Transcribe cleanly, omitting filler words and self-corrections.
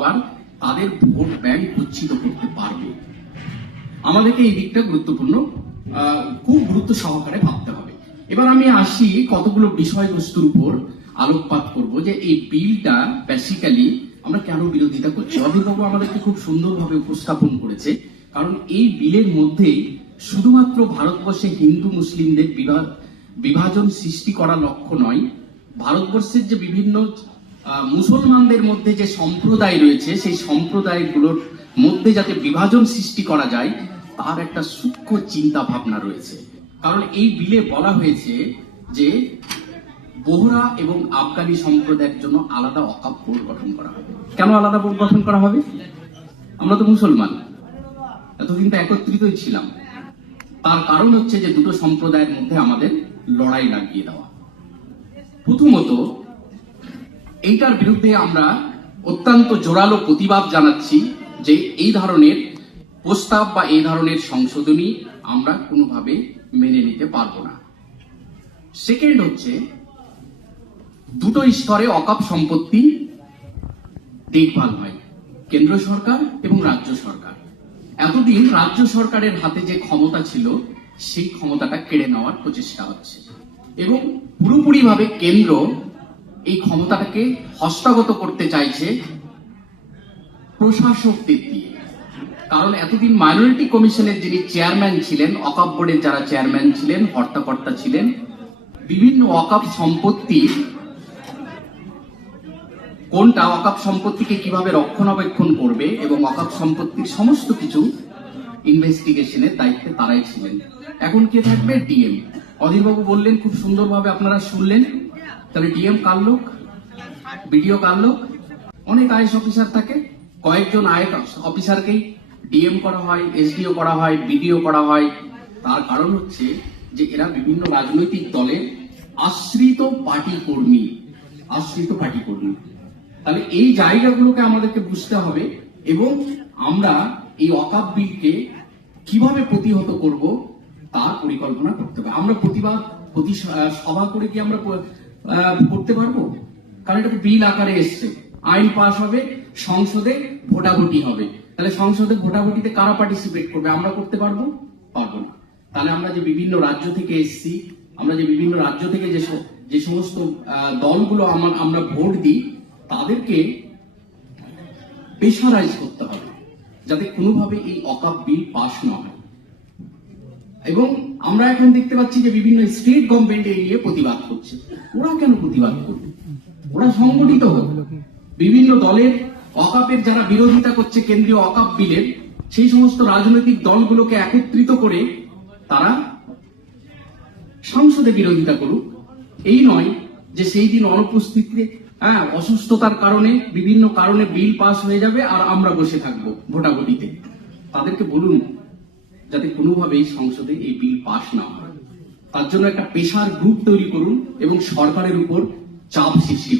আবার তাদের vote bank গচ্ছিত করতে পারবে। আমাদেরকে এই দিকটা গুরুত্বপূর্ণ, খুব গুরুত্ব সহকারে ভাবতে হবে। এবার আমি আসি কতগুলো বিষয়বস্তুর উপর আলোকপাত করব যে এই বিলটা বেসিক্যালি আমরা কেন বিরোধিতা করছি। অধীরবাবু আমাদেরকে খুব সুন্দরভাবে উপস্থাপন করেছে, কারণ এই বিলের মধ্যে শুধুমাত্র ভারতবর্ষে হিন্দু মুসলিমদের বিভাজন সৃষ্টি করা লক্ষ্য নয়, ভারতবর্ষের যে বিভিন্ন মুসলমানদের মধ্যে যে সম্প্রদায় রয়েছে সেই সম্প্রদায়গুলোর মধ্যে যাতে বিভাজন সৃষ্টি করা যায় তার একটা সূক্ষ্ম চিন্তা ভাবনা রয়েছে। কারণ এই বিলে বলা হয়েছে যে বোহরা এবং আফগানি সম্প্রদায়ের জন্য আলাদা ওয়াকফ বোর্ড গঠন করা হবে। কেন আলাদা বোর্ড গঠন করা হবে? আমরা তো মুসলমান, এতদিন তো একত্রিতই ছিলাম। তার কারণ হচ্ছে যে দুটো সম্প্রদায়ের মধ্যে আমাদের লড়াই লাগিয়ে দেওয়া। প্রথমত এইটার বিরুদ্ধে আমরা অত্যন্ত জোরালো প্রতিবাদ জানাচ্ছি যে এই ধরনের প্রস্তাব বা এই ধরনের সংশোধনী আমরা কোনোভাবে মেনে নিতে পারবো না। সেকেন্ড হচ্ছে দুটো স্তরে ওয়াকফ সম্পত্তি দেখভাল হয়, কেন্দ্র সরকার এবং রাজ্য সরকার। এতদিন রাজ্য সরকারের হাতে যে ক্ষমতা ছিল সেই ক্ষমতাটা কেড়ে নেওয়ার প্রচেষ্টা হচ্ছে এবং পুরোপুরিভাবে কেন্দ্র এই ক্ষমতাটাকে হস্তগত করতে চাইছে প্রশাসকদের দিয়ে। কারণ এতদিন মাইনরিটি কমিশনের যিনি চেয়ারম্যান ছিলেন, ওয়াকফ বোর্ডের যারা চেয়ারম্যান ছিলেন, হর্তাকর্তা ছিলেন, বিভিন্ন ওয়াকফ সম্পত্তি কোনটা ওয়াকফ সম্পত্তিকে কিভাবে রক্ষণাবেক্ষণ করবে এবং ওয়াকফ সম্পত্তির সমস্ত কিছু ইনভেস্টিগেশনের দায়িত্বে তারাই ছিলেন। এখন কে থাকবে? ডিএম। অধীরবাবু বললেন, খুব সুন্দরভাবে আপনারা শুনলেন। তাহলে ডিএম কার লোক? বিডিও কার লোক? অনেক আইএস অফিসার থাকে, কয়েকজন আইএস অফিসারকেই ডিএম করা হয়, এসডিও করা হয়, বিডিও করা হয়। তার কারণ হচ্ছে যে এরা বিভিন্ন রাজনৈতিক দলের আশ্রিত পার্টি কর্মী। তাহলে এই জায়গাগুলোকে আমাদেরকে বুঝতে হবে এবং আমরা এই ওয়াকফ বিলকে কিভাবে প্রতিহত করব তার পরিকল্পনা করতে হবে। আমরা প্রতি সভা করে কি আমরা করতে পারবো? কারণ এটা তো বিল আকারে এসছে, আইন পাস হবে, সংসদে ভোটাভুটি হবে। তাহলে সংসদে ভোটাভুটিতে কারা পার্টিসিপেট করবে? আমরা করতে পারবো না। তাহলে আমরা যে বিভিন্ন রাজ্য থেকে এসছি, আমরা যে বিভিন্ন রাজ্য থেকে যে সমস্ত দলগুলো আমরা ভোট দিই তাদেরকে প্রেশারাইজ করতে হবে যাতে কোনোভাবে এই ওয়াকফ বিল পাস না হয়। এবং আমরা এখন দেখতে পাচ্ছি যে বিভিন্ন স্টেট গভর্নমেন্ট এই নিয়ে প্রতিবাদ করছে। ওরা কেন প্রতিবাদ করবে? ওরা সংগঠিত হোক। বিভিন্ন দলের ওয়াকফের যারা বিরোধিতা করছে কেন্দ্রীয় ওয়াকফ বিলের, সেই সমস্ত রাজনৈতিক দলগুলোকে একত্রিত করে তারা সংসদে বিরোধিতা করুক। এই নয় যে সেই দিন অনুপস্থিতিতে অসুস্থতার কারণে বিভিন্ন কারণে বিল পাস হয়ে যাবে আর আমরা বসে থাকবো ভোটাভুটিতে। তাদেরকে বলুন যাতে কোনোভাবেই সংসদে এই বিল পাস না হয়। তার জন্য একটা প্রেসার গ্রুপ তৈরি করুন এবং সরকারের উপর চাপ সৃষ্টি করুন।